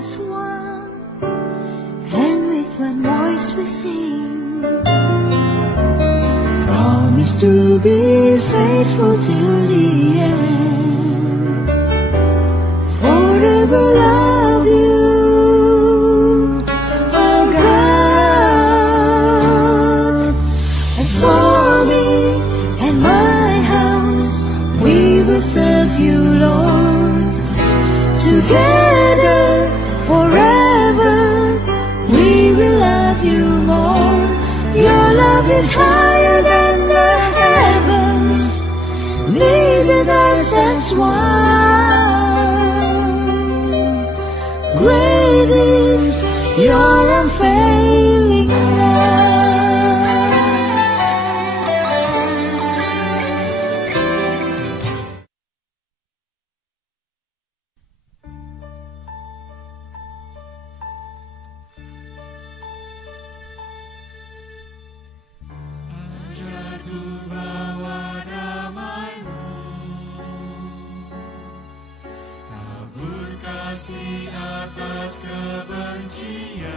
as one, and with one voice we sing. Promise to be faithful till the end. Forever love you, our God. As for me and my house, we will serve you, Lord. Together, forever, we will love you more. Your love is higher than the heavens, needed us as one. Great is your unfailing love. Kasih atas kebencian,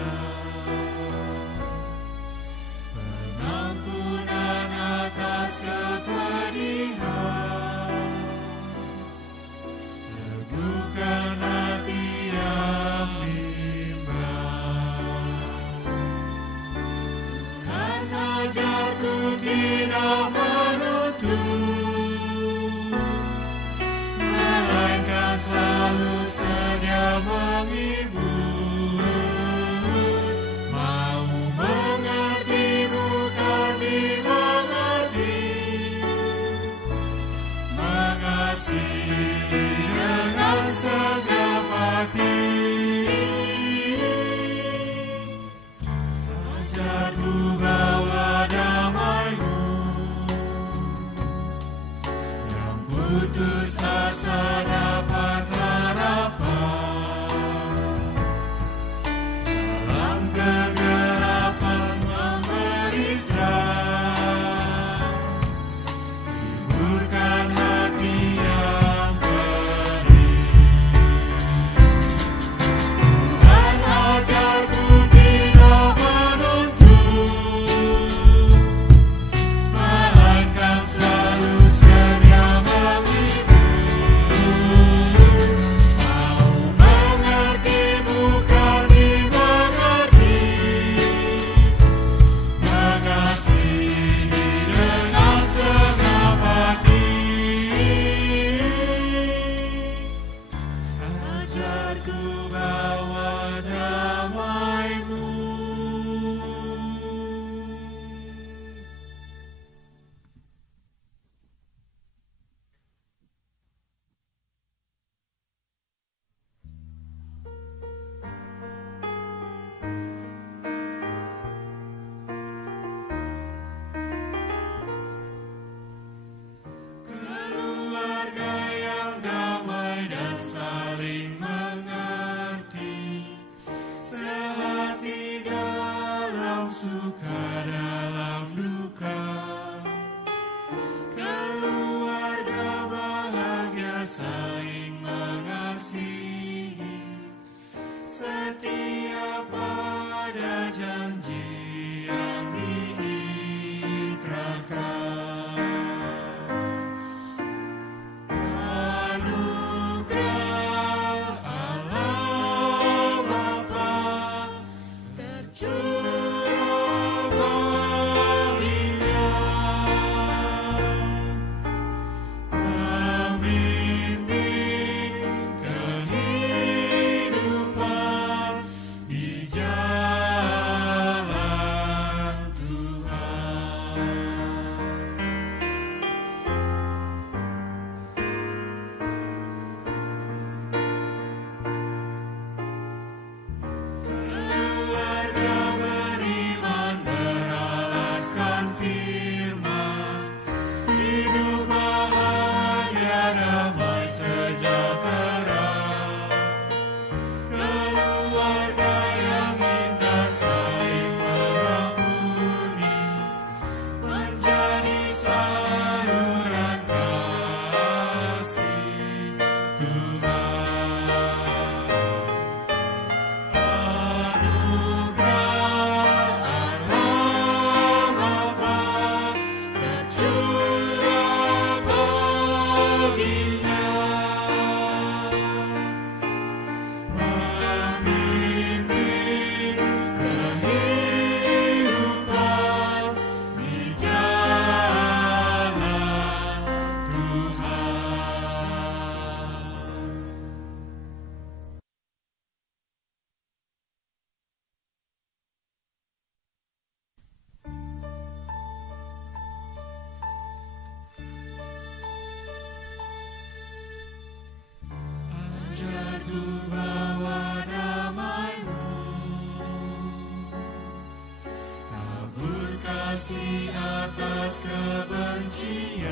kasih atas kebencian,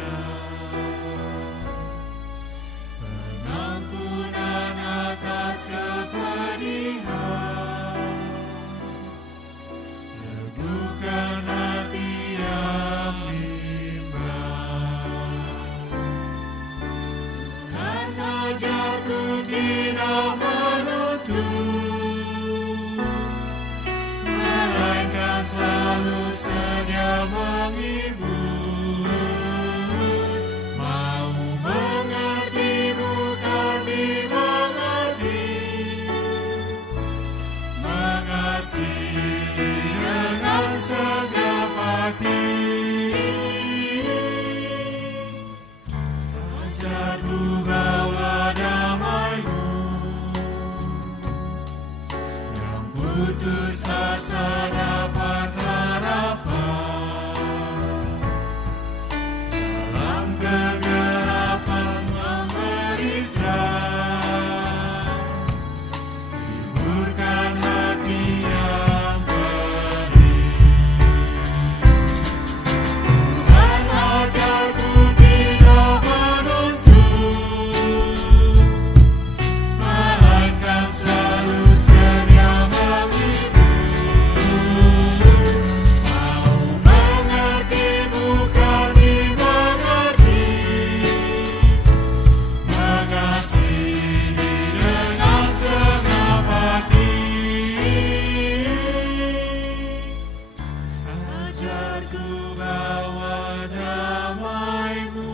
pengampunan atas kepedihan, teguhkan hati yang bimbang. Tuhan ajarku tidak menuntut, melainkan selalu sedia menghibur. Mau mengerti bukan dimengerti, mengasihi dengan segenap hati. Ajarku bawa damai-Mu, yang putus asa dapat harapan. Dalam kegelapan memberi terang, hiburkan hati yang perih. Tuhan ajarku tidak menuntut, melainkan selalu sedia menghibur. Mau mengerti bukan dimengerti, mengasihi dengan segenap hati. Ajarku bawa damai-Mu.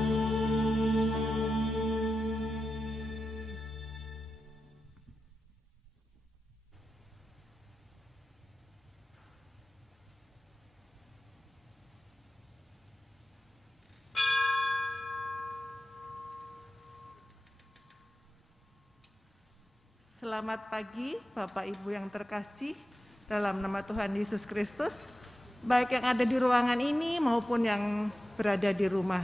Selamat pagi Bapak Ibu yang terkasih dalam nama Tuhan Yesus Kristus, baik yang ada di ruangan ini maupun yang berada di rumah.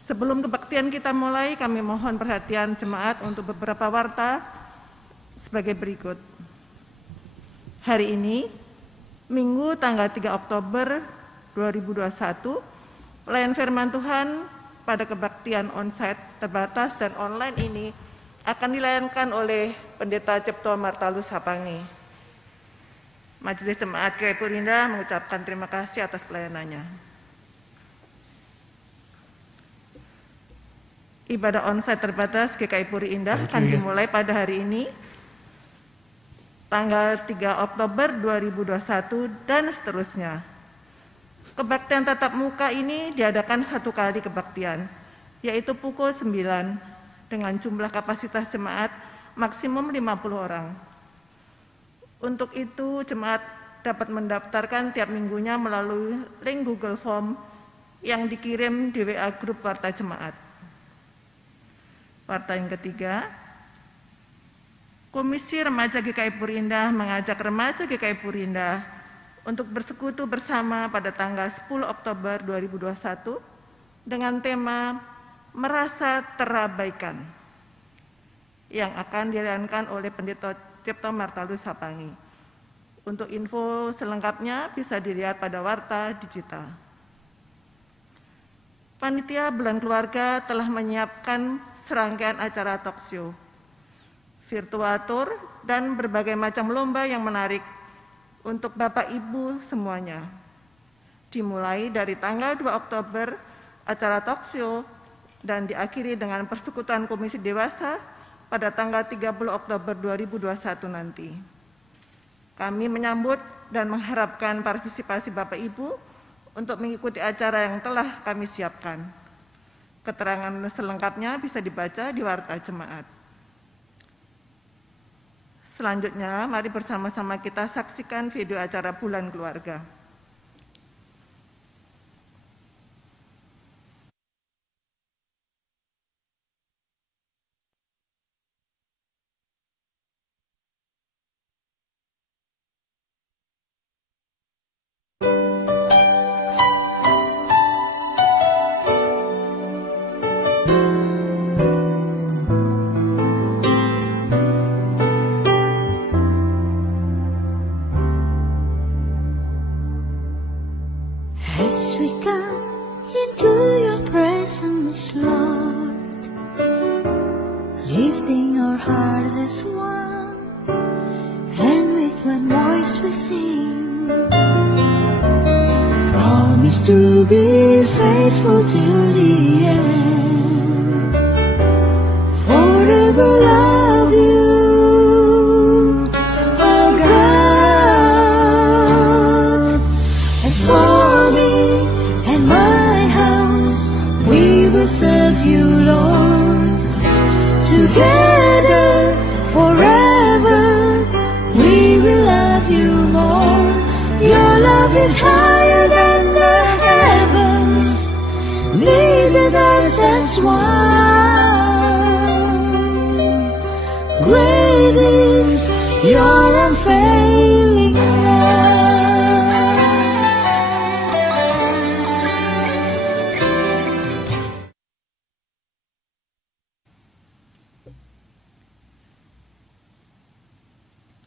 Sebelum kebaktian kita mulai, kami mohon perhatian jemaat untuk beberapa warta sebagai berikut. Hari ini, Minggu tanggal 3 Oktober 2021, pelayan firman Tuhan pada kebaktian onsite terbatas dan online ini akan dilayankan oleh Pendeta Cipto Martalus Hapangi. Majelis Jemaat GKI Purinda mengucapkan terima kasih atas pelayanannya. Ibadah onsite terbatas GKI Puri Indah akan dimulai pada hari ini, tanggal 3 Oktober 2021 dan seterusnya. Kebaktian tatap muka ini diadakan satu kali kebaktian, yaitu pukul 9 dengan jumlah kapasitas jemaat maksimum 50 orang. Untuk itu, jemaat dapat mendaftarkan tiap minggunya melalui link Google Form yang dikirim di WA grup warta jemaat. Warta yang ketiga, Komisi Remaja GKI Puri Indah mengajak remaja GKI Puri Indah untuk bersekutu bersama pada tanggal 10 Oktober 2021 dengan tema Merasa Terabaikan yang akan dilayankan oleh Pendeta Cipto Martalus Hapangi. Untuk info selengkapnya bisa dilihat pada warta digital. Panitia Bulan Keluarga telah menyiapkan serangkaian acara talkshow, virtual tour, dan berbagai macam lomba yang menarik untuk Bapak Ibu semuanya. Dimulai dari tanggal 2 Oktober acara talkshow dan diakhiri dengan persekutuan Komisi Dewasa pada tanggal 30 Oktober 2021 nanti. Kami menyambut dan mengharapkan partisipasi Bapak Ibu untuk mengikuti acara yang telah kami siapkan. Keterangan selengkapnya bisa dibaca di warta jemaat. Selanjutnya, mari bersama-sama kita saksikan video acara Bulan Keluarga. will sing. Promise to be faithful till the end. Forever love you, oh God. As for me and my house, we will serve you, Lord. Together forever, we will love you more. Your love is higher than the heavens, neither does that's why. Great is your unfailing love.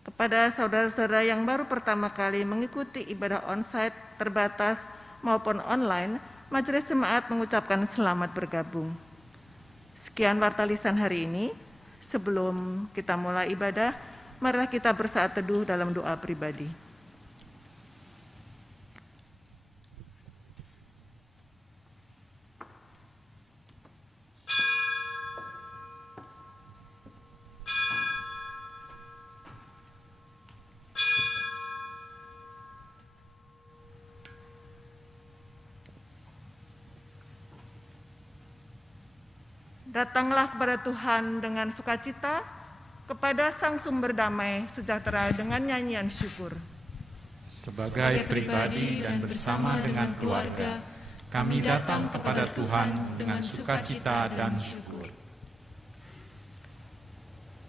Kepada saudara-saudara yang baru pertama kali mengikuti ibadah onsite terbatas maupun online, Majelis Jemaat mengucapkan selamat bergabung. Sekian warta lisan hari ini. Sebelum kita mulai ibadah, marilah kita bersaat teduh dalam doa pribadi. Datanglah kepada Tuhan dengan sukacita, kepada Sang Sumber Damai sejahtera dengan nyanyian syukur. Sebagai pribadi dan bersama dengan keluarga, kami datang kepada Tuhan dengan sukacita dan syukur.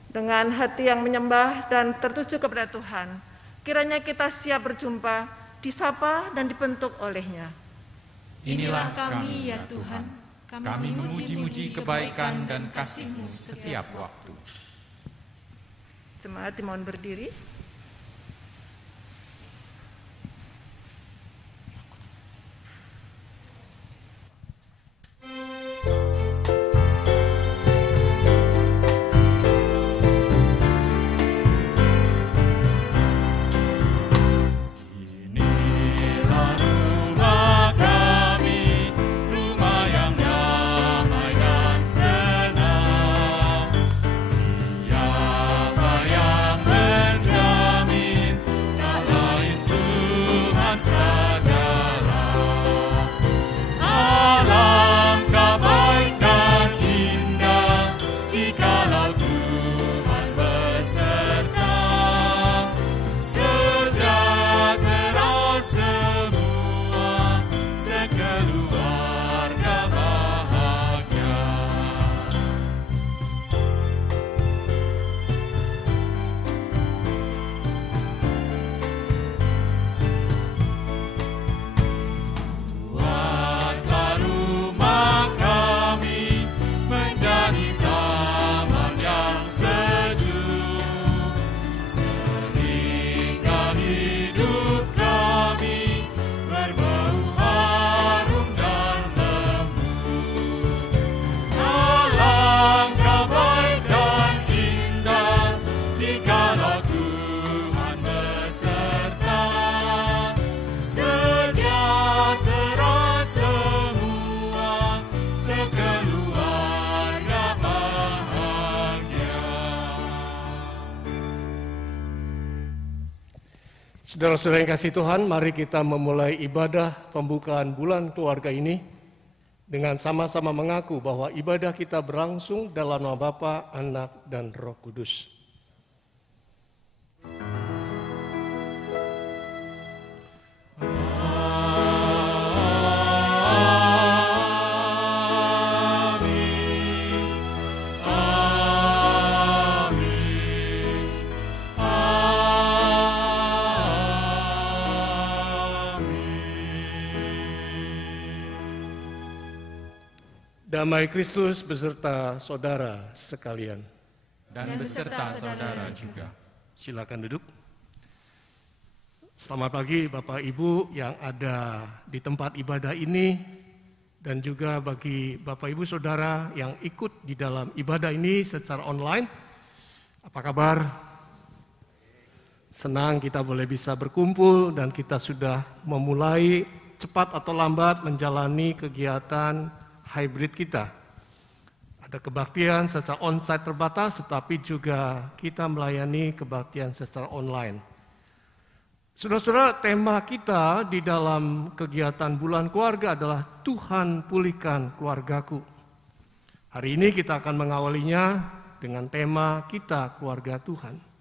Dengan hati yang menyembah dan tertuju kepada Tuhan, kiranya kita siap berjumpa, disapa dan dibentuk oleh-Nya. Inilah kami ya Tuhan, kami memuji-muji kebaikan dan kasih-Mu setiap waktu. Jemaat dimohon berdiri. Saudara-saudara yang kasih Tuhan, mari kita memulai ibadah pembukaan bulan keluarga ini dengan sama-sama mengaku bahwa ibadah kita berlangsung dalam nama Bapa, Anak, dan Roh Kudus. Damai Kristus beserta saudara sekalian. Dan beserta saudara juga. Silakan duduk. Selamat pagi Bapak Ibu yang ada di tempat ibadah ini, dan juga bagi Bapak Ibu Saudara yang ikut di dalam ibadah ini secara online. Apa kabar? Senang kita boleh bisa berkumpul dan kita sudah memulai cepat atau lambat menjalani kegiatan hybrid kita. Ada kebaktian secara onsite terbatas, tetapi juga kita melayani kebaktian secara online. Saudara-saudara, tema kita di dalam kegiatan bulan keluarga adalah Tuhan pulihkan keluargaku. Hari ini kita akan mengawalinya dengan tema kita keluarga Tuhan.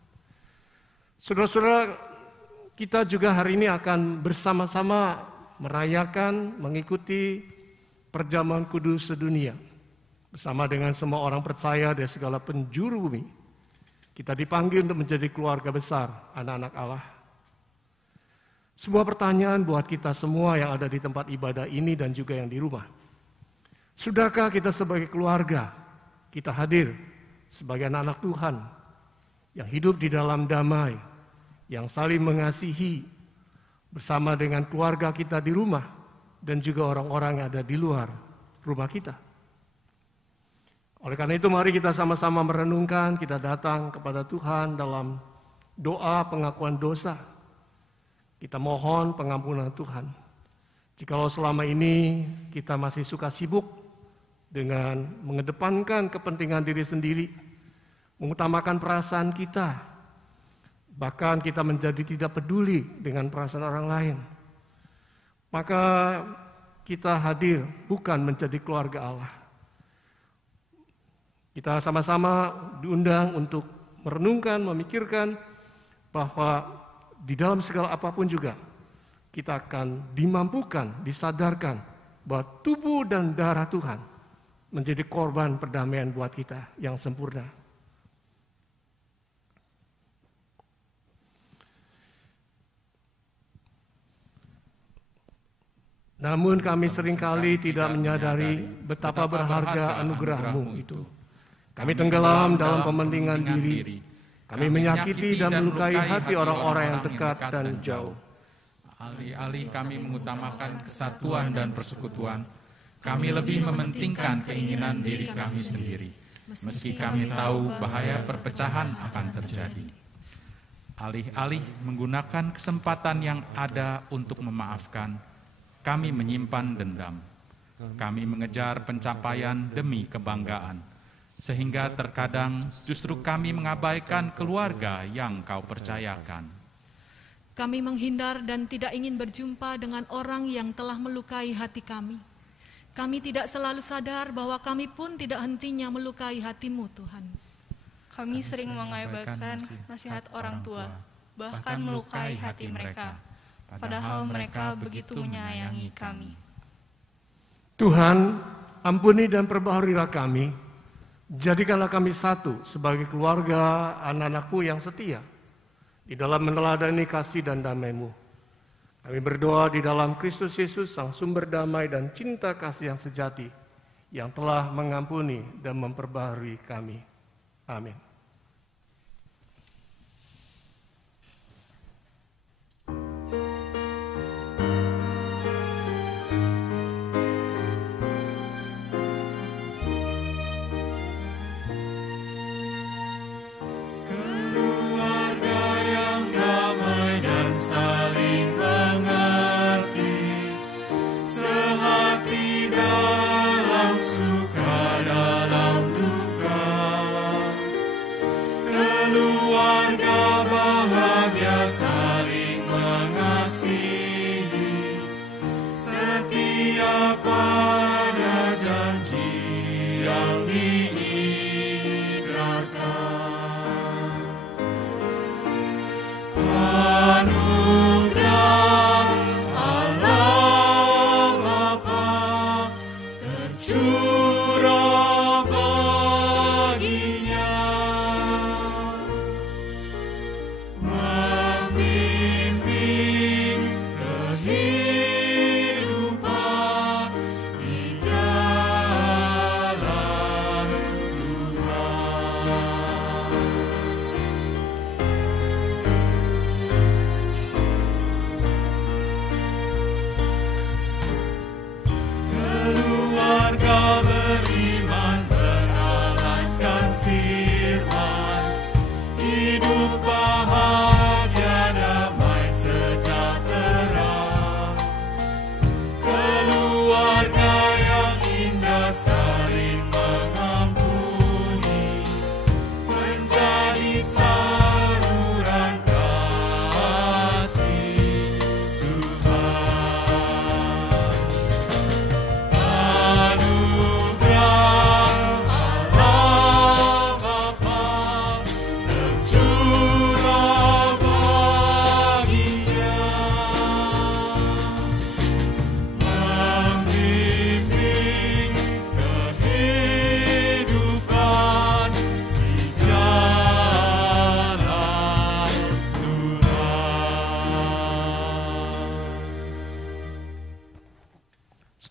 Saudara-saudara, kita juga hari ini akan bersama-sama merayakan, mengikuti perjamuan kudus sedunia. Bersama dengan semua orang percaya dari segala penjuru bumi. Kita dipanggil untuk menjadi keluarga besar, anak-anak Allah. Sebuah pertanyaan buat kita semua yang ada di tempat ibadah ini dan juga yang di rumah. Sudahkah kita sebagai keluarga, kita hadir sebagai anak-anak Tuhan yang hidup di dalam damai, yang saling mengasihi bersama dengan keluarga kita di rumah dan juga orang-orang yang ada di luar rumah kita. Oleh karena itu mari kita sama-sama merenungkan, kita datang kepada Tuhan dalam doa pengakuan dosa. Kita mohon pengampunan Tuhan. Jikalau selama ini kita masih suka sibuk dengan mengedepankan kepentingan diri sendiri, mengutamakan perasaan kita, bahkan kita menjadi tidak peduli dengan perasaan orang lain, maka kita hadir bukan menjadi keluarga Allah. Kita sama-sama diundang untuk merenungkan, memikirkan bahwa di dalam segala apapun juga kita akan dimampukan, disadarkan bahwa tubuh dan darah Tuhan menjadi korban perdamaian buat kita yang sempurna. Namun kami seringkali tidak menyadari betapa berharga anugerah-Mu itu. Kami tenggelam dalam pementingan diri. Kami menyakiti dan melukai hati orang-orang yang dekat dan jauh. Alih-alih kami mengutamakan kesatuan dan persekutuan, kami lebih mementingkan keinginan diri kami sendiri, meski kami tahu bahaya perpecahan akan terjadi. Alih-alih menggunakan kesempatan yang ada untuk memaafkan, kami menyimpan dendam. Kami mengejar pencapaian demi kebanggaan, sehingga terkadang justru kami mengabaikan keluarga yang Kau percayakan. Kami menghindar dan tidak ingin berjumpa dengan orang yang telah melukai hati kami. Kami tidak selalu sadar bahwa kami pun tidak hentinya melukai hati-Mu, Tuhan. Kami sering mengabaikan nasihat orang tua, bahkan melukai hati mereka. Padahal mereka begitu menyayangi kami. Tuhan, ampuni dan perbaharui kami. Jadikanlah kami satu sebagai keluarga anak-anak-Mu yang setia di dalam meneladani kasih dan damai-Mu. Kami berdoa di dalam Kristus Yesus, Sang sumber damai dan cinta kasih yang sejati, yang telah mengampuni dan memperbaharui kami. Amin.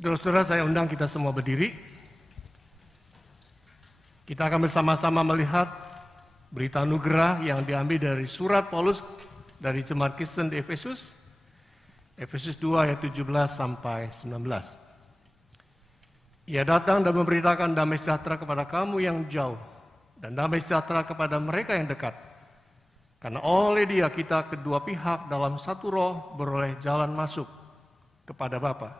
Saudara-saudara, saya undang kita semua berdiri. Kita akan bersama-sama melihat berita anugerah yang diambil dari surat Paulus dari jemaat Kristen di Efesus. Efesus 2 ayat 17 sampai 19. Ia datang dan memberitakan damai sejahtera kepada kamu yang jauh dan damai sejahtera kepada mereka yang dekat. Karena oleh Dia kita kedua pihak dalam satu roh beroleh jalan masuk kepada Bapa.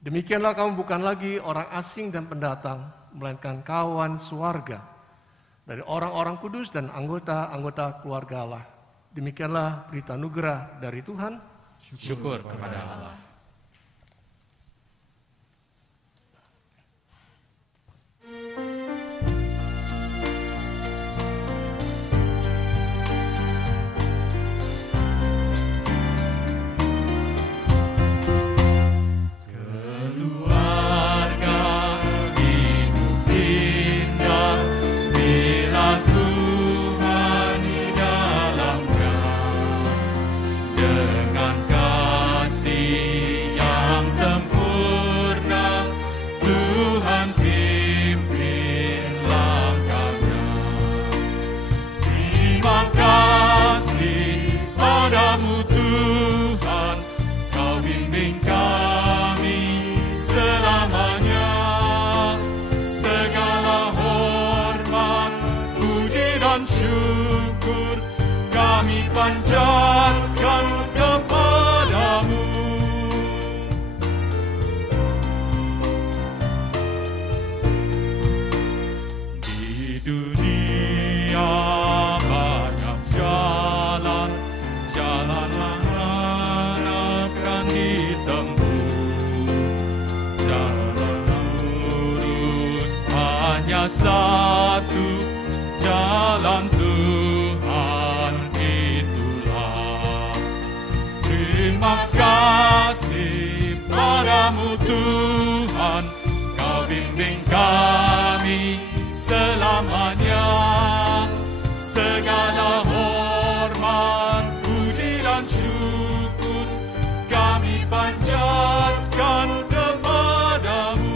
Demikianlah kamu bukan lagi orang asing dan pendatang, melainkan kawan sewarga dari orang-orang kudus dan anggota-anggota keluarga Allah. Demikianlah berita anugerah dari Tuhan. Syukur kepada Allah. Panjatkan kepadamu. Di dunia banyak jalan, jalan mana akan ditempuh. Jalan lurus hanya satu, jalan Tuhan. Terima kasih padamu Tuhan, Kau bimbing kami selamanya. Segala hormat, puji dan syukur kami panjatkan kepadamu.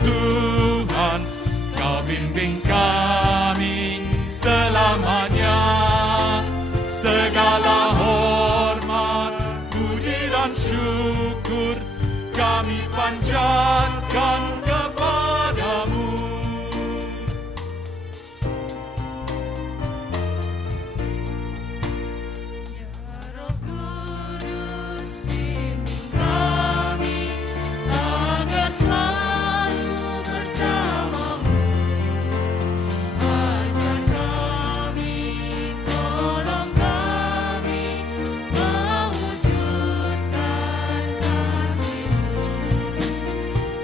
Tuhan, Kau bimbing kami selamanya. Segala hormat, puji dan syukur kami panjatkan kepadamu.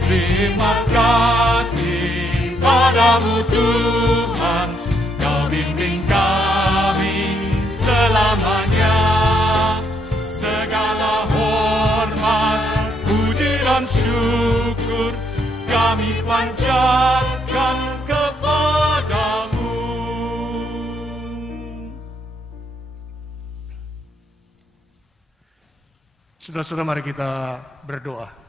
Terima kasih padamu Tuhan, Kau bimbing kami selamanya. Segala hormat, puji dan syukur kami panjatkan kepadamu. Saudara-saudara, mari kita berdoa.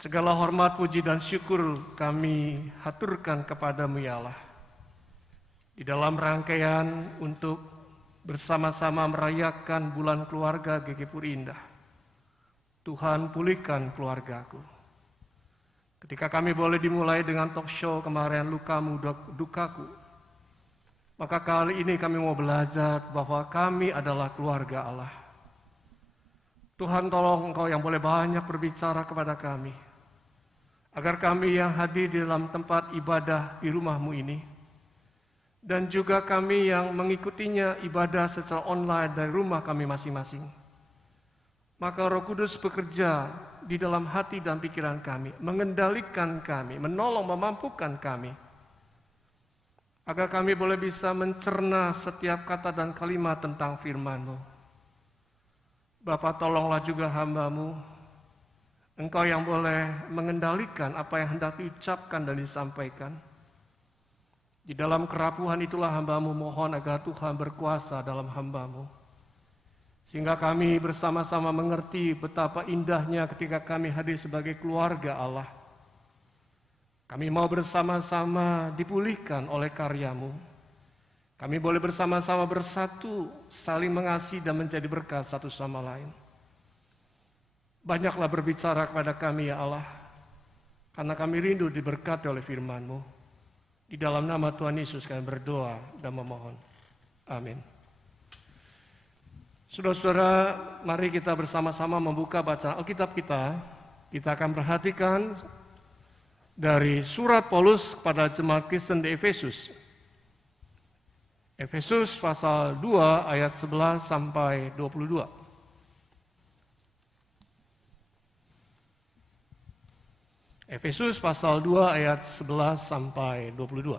Segala hormat, puji, dan syukur kami haturkan kepadamu ya Allah. Di dalam rangkaian untuk bersama-sama merayakan bulan keluarga GK Puri Indah. Tuhan, pulihkan keluargaku. Ketika kami boleh dimulai dengan talk show kemarin lukamu, dukaku. Maka kali ini kami mau belajar bahwa kami adalah keluarga Allah. Tuhan, tolong Engkau yang boleh banyak berbicara kepada kami. Agar kami yang hadir di dalam tempat ibadah di rumah-Mu ini, dan juga kami yang mengikutinya ibadah secara online dari rumah kami masing-masing, maka Roh Kudus bekerja di dalam hati dan pikiran kami, mengendalikan kami, menolong, memampukan kami, agar kami boleh bisa mencerna setiap kata dan kalimat tentang firman-Mu. Bapa, tolonglah juga hamba-Mu, Engkau yang boleh mengendalikan apa yang hendak diucapkan dan disampaikan. Di dalam kerapuhan itulah hamba-Mu mohon agar Tuhan berkuasa dalam hamba-Mu, sehingga kami bersama-sama mengerti betapa indahnya ketika kami hadir sebagai keluarga Allah. Kami mau bersama-sama dipulihkan oleh karya-Mu. Kami boleh bersama-sama bersatu, saling mengasihi dan menjadi berkat satu sama lain. Banyaklah berbicara kepada kami ya Allah, karena kami rindu diberkati oleh firman-Mu. Di dalam nama Tuhan Yesus kami berdoa dan memohon. Amin. Saudara-saudara, mari kita bersama-sama membuka bacaan Alkitab kita. Kita akan perhatikan dari surat Paulus kepada jemaat Kristen di Efesus. Efesus pasal 2 ayat 11 sampai 22. Efesus pasal 2 ayat 11 sampai 22.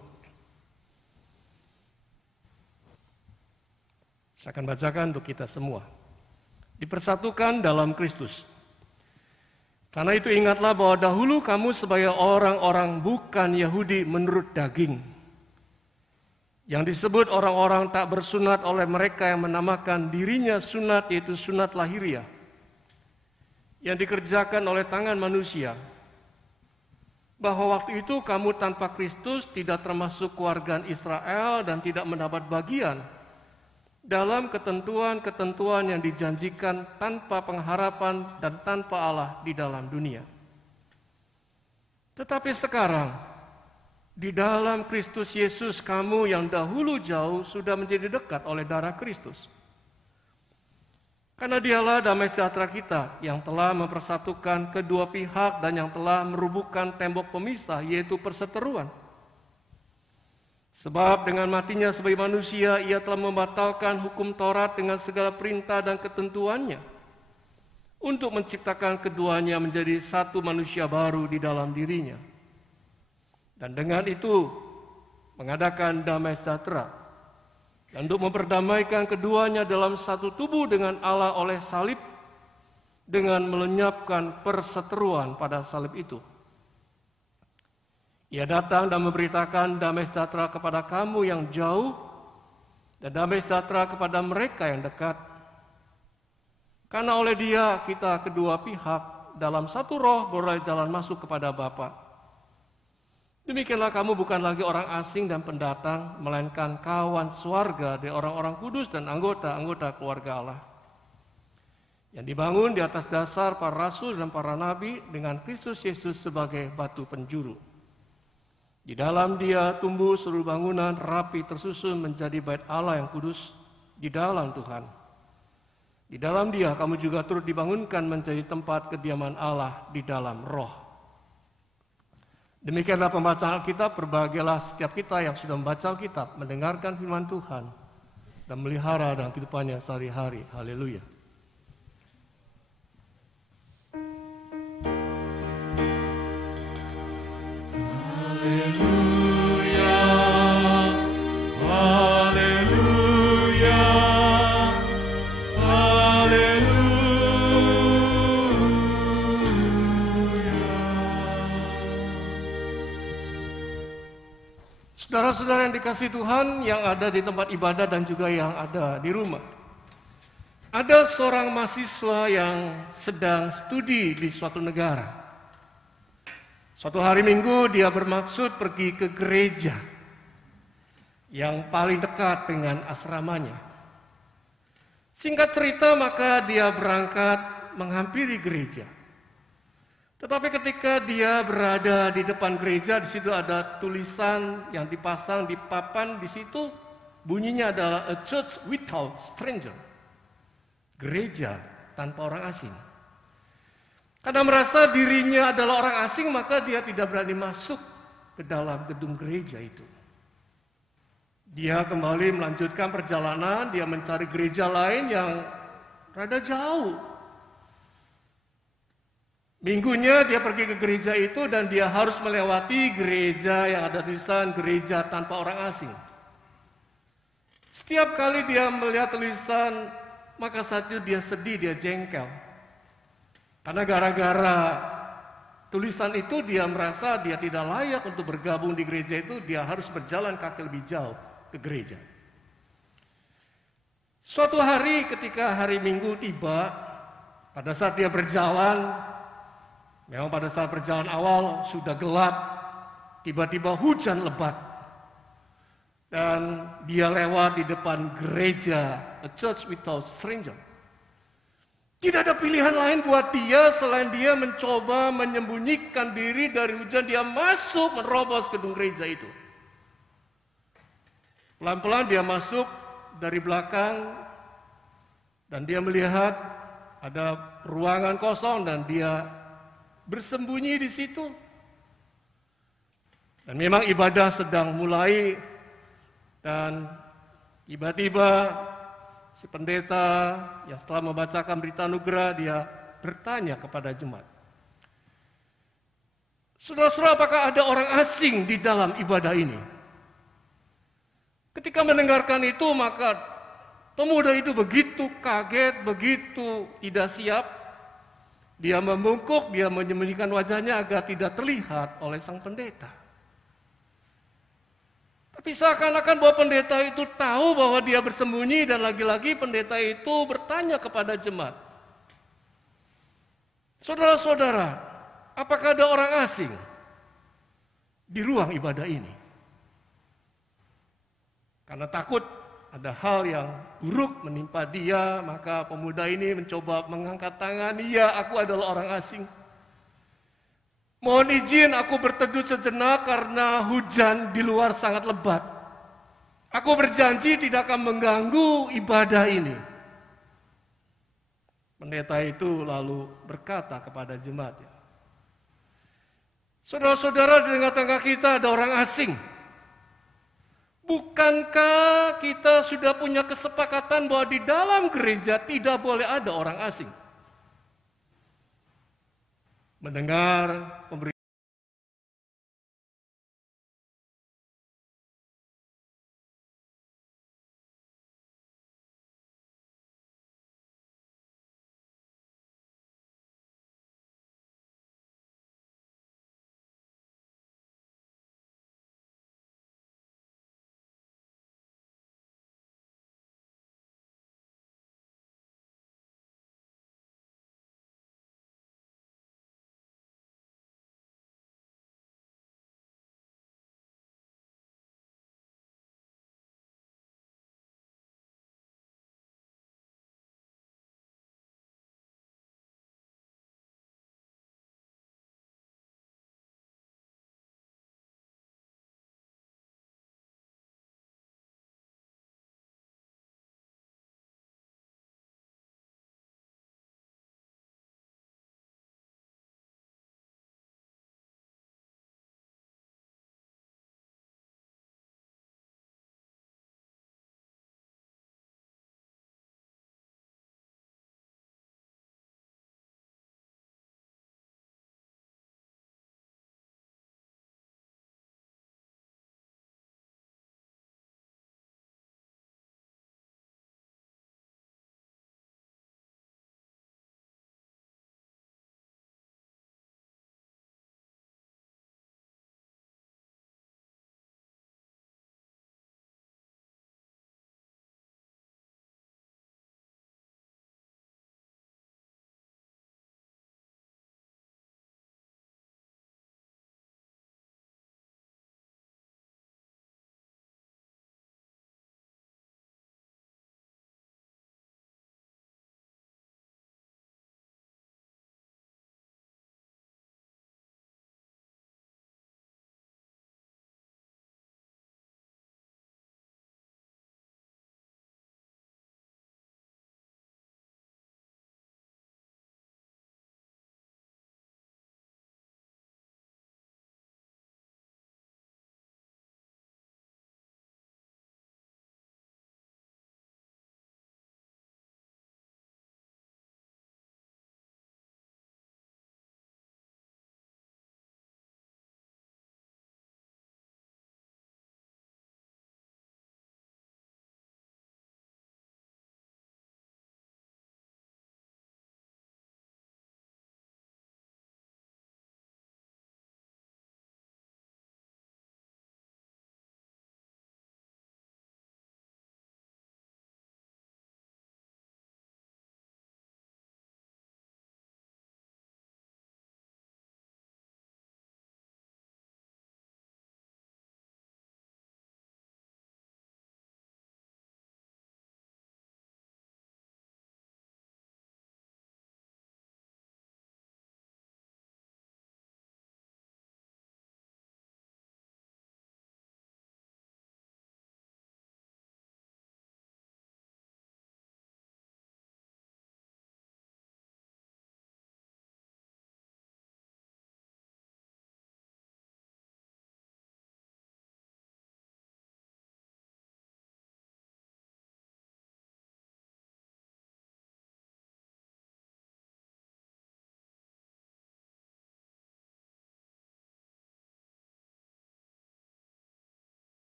Saya akan bacakan untuk kita semua. Dipersatukan dalam Kristus. Karena itu ingatlah bahwa dahulu kamu sebagai orang-orang bukan Yahudi menurut daging, yang disebut orang-orang tak bersunat oleh mereka yang menamakan dirinya sunat, yaitu sunat lahiriah, yang dikerjakan oleh tangan manusia. Bahwa waktu itu kamu tanpa Kristus tidak termasuk keluarga Israel dan tidak mendapat bagian dalam ketentuan-ketentuan yang dijanjikan tanpa pengharapan dan tanpa Allah di dalam dunia. Tetapi sekarang, di dalam Kristus Yesus kamu yang dahulu jauh sudah menjadi dekat oleh darah Kristus. Karena dialah damai sejahtera kita yang telah mempersatukan kedua pihak dan yang telah merubuhkan tembok pemisah, yaitu perseteruan. Sebab dengan matinya sebagai manusia, ia telah membatalkan hukum Taurat dengan segala perintah dan ketentuannya, untuk menciptakan keduanya menjadi satu manusia baru di dalam dirinya. Dan dengan itu mengadakan damai sejahtera, dan untuk memperdamaikan keduanya dalam satu tubuh dengan Allah oleh salib, dengan melenyapkan perseteruan pada salib itu. Ia datang dan memberitakan damai sejahtera kepada kamu yang jauh, dan damai sejahtera kepada mereka yang dekat. Karena oleh Dia kita kedua pihak dalam satu roh beroleh jalan masuk kepada Bapa. Demikianlah kamu bukan lagi orang asing dan pendatang, melainkan kawan swarga dari orang-orang kudus dan anggota-anggota keluarga Allah, yang dibangun di atas dasar para rasul dan para nabi dengan Kristus Yesus sebagai batu penjuru. Di dalam Dia tumbuh seluruh bangunan rapi tersusun menjadi bait Allah yang kudus di dalam Tuhan. Di dalam Dia kamu juga turut dibangunkan menjadi tempat kediaman Allah di dalam Roh. Demikianlah pembacaan Alkitab. Berbahagialah setiap kita yang sudah membaca Alkitab, mendengarkan firman Tuhan, dan melihara dalam kehidupannya sehari-hari. Haleluya. Haleluya, haleluya, haleluya. Saudara-saudara yang dikasihi Tuhan yang ada di tempat ibadah dan juga yang ada di rumah. Ada seorang mahasiswa yang sedang studi di suatu negara. Suatu hari Minggu dia bermaksud pergi ke gereja yang paling dekat dengan asramanya. Singkat cerita, maka dia berangkat menghampiri gereja. Tetapi ketika dia berada di depan gereja, di situ ada tulisan yang dipasang di papan. Di situ bunyinya adalah "A church without stranger", gereja tanpa orang asing. Karena merasa dirinya adalah orang asing, maka dia tidak berani masuk ke dalam gedung gereja itu. Dia kembali melanjutkan perjalanan, dia mencari gereja lain yang rada jauh. Minggunya dia pergi ke gereja itu dan dia harus melewati gereja yang ada tulisan gereja tanpa orang asing. Setiap kali dia melihat tulisan, maka saat itu dia sedih, dia jengkel. Karena gara-gara tulisan itu dia merasa dia tidak layak untuk bergabung di gereja itu, dia harus berjalan kaki lebih jauh ke gereja. Suatu hari ketika hari Minggu tiba, pada saat dia berjalan, memang pada saat perjalanan awal sudah gelap, tiba-tiba hujan lebat. Dan dia lewat di depan gereja, a church without stranger. Tidak ada pilihan lain buat dia selain dia mencoba menyembunyikan diri dari hujan. Dia masuk menerobos gedung gereja itu. Pelan-pelan dia masuk dari belakang dan dia melihat ada ruangan kosong dan dia bersembunyi di situ. Dan memang ibadah sedang mulai dan tiba-tiba si pendeta yang setelah membacakan berita anugerah dia bertanya kepada jemaat, saudara-saudara, apakah ada orang asing di dalam ibadah ini? Ketika mendengarkan itu maka pemuda itu begitu kaget, begitu tidak siap. Dia membungkuk, dia menyembunyikan wajahnya agar tidak terlihat oleh sang pendeta. Tapi seakan-akan bahwa pendeta itu tahu bahwa dia bersembunyi dan lagi-lagi pendeta itu bertanya kepada jemaat, saudara-saudara, apakah ada orang asing di ruang ibadah ini? Karena takut ada hal yang buruk menimpa dia, maka pemuda ini mencoba mengangkat tangan, iya aku adalah orang asing. Mohon izin aku berteduh sejenak karena hujan di luar sangat lebat. Aku berjanji tidak akan mengganggu ibadah ini. Pendeta itu lalu berkata kepada jemaatnya, saudara-saudara, di tengah-tengah kita ada orang asing. Bukankah kita sudah punya kesepakatan bahwa di dalam gereja tidak boleh ada orang asing? Mendengar pemberitaan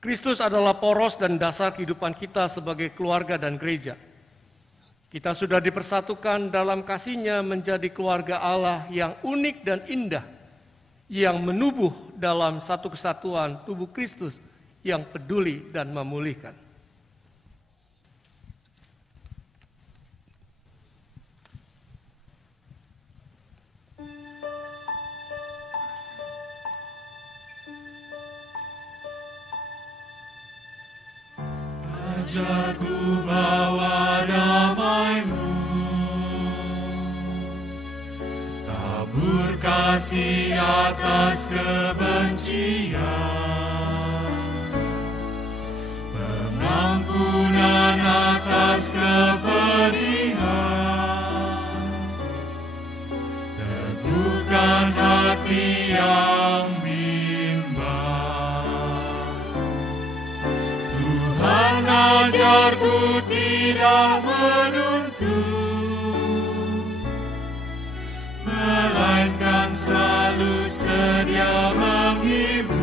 Kristus adalah poros dan dasar kehidupan kita sebagai keluarga dan gereja. Kita sudah dipersatukan dalam kasih-Nya menjadi keluarga Allah yang unik dan indah, yang menubuh dalam satu kesatuan tubuh Kristus yang peduli dan memulihkan. Ajarku bawa damai-Mu, tabur kasih atas kebencian, pengampunan atas kepedihan, teguhkan hati yang Tuhan ajarku tidak menuntut, melainkan selalu sedia menghibur.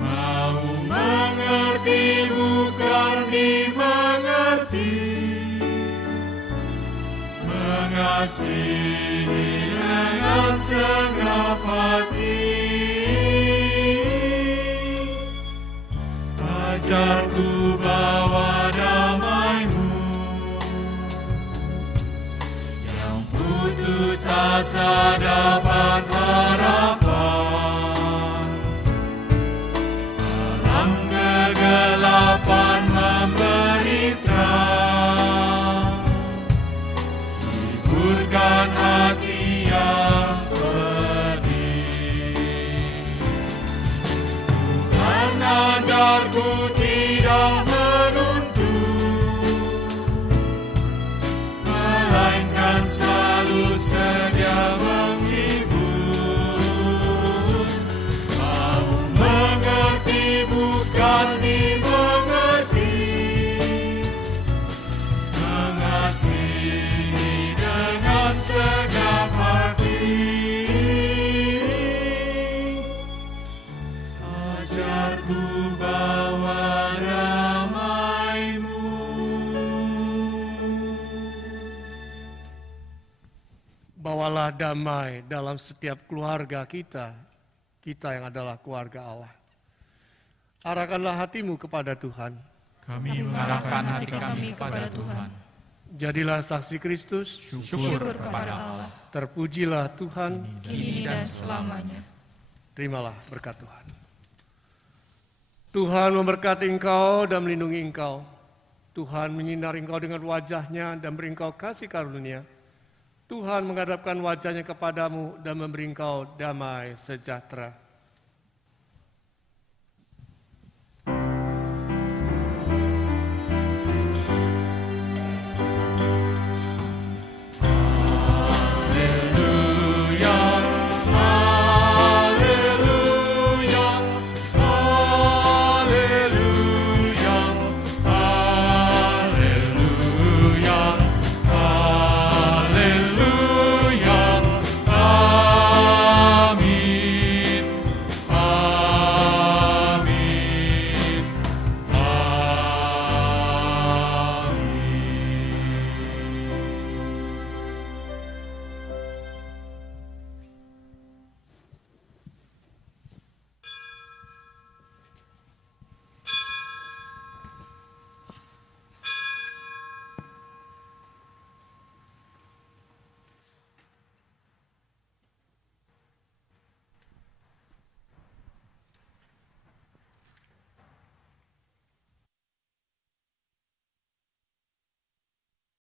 Mau mengerti bukan dimengerti, mengasihi dengan segenap hati. Ajarku bawa damai-Mu, yang putus asa dapat harapan, alam kegelapan memberi terang, hiburkan hati yang ajarku tidak menuntut, melainkan selalu sedia menghibur. Mau mengerti bukan dimengerti, mengasihi dengan segenap hati. Ajarku bawa damai-Mu. Bawalah damai dalam setiap keluarga kita yang adalah keluarga Allah. Arahkanlah hatimu kepada Tuhan. Kami mengarahkan hati kami kepada Tuhan. Jadilah saksi Kristus. Syukur kepada Allah. Terpujilah Tuhan. Kini dan selamanya. Terimalah berkat Tuhan. Tuhan memberkati engkau dan melindungi engkau. Tuhan menyinari engkau dengan wajah-Nya dan beri engkau kasih karunia. Tuhan menghadapkan wajah-Nya kepadamu dan memberi engkau damai sejahtera.